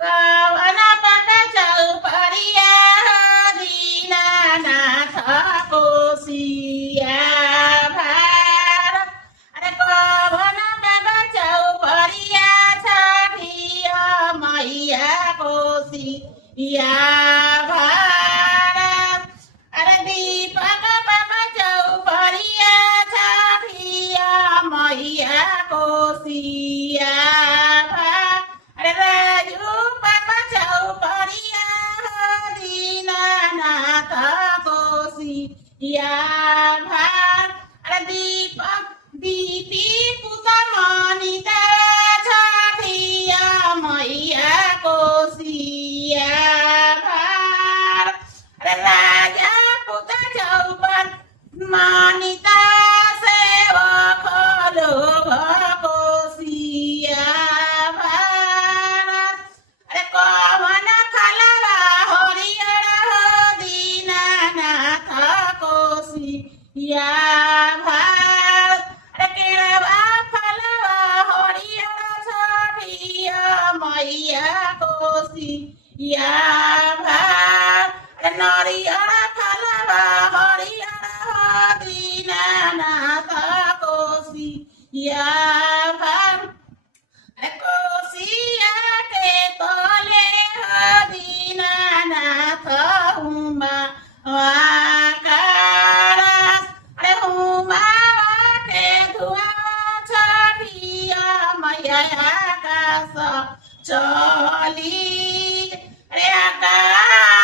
कवन पट चौपड़िया दीनानाथ कोसिया भार। अरे कवन पट चौपड़िया छठिया मैया कोसिया भार। अरे दीपक पट चौपड़िया छठिया मैया कोसिया भार। अरे राजू पापा चौपड़िया दीनानाथ कोसिया भार। अरे दीपक दीपी पुत मनिता छठिया मैया कोसिया भार। अरे राजा पुत चौपड़ मनिता सेवक लोभ कोसिया भार। अरे कवन खलवा हरियर दीनानाथ कोसिया भार। अरे केरवा फलवा हरियर छठिया मैया कोसिया भार। अरे नरियर फलवा हरियर दीनानाथ कोसिया भार। अरे कोसिया के तले दीनानाथ उमा वाकारस। अरे उमा के धुआं छठिया मैया आकाश चली। अरे आकाश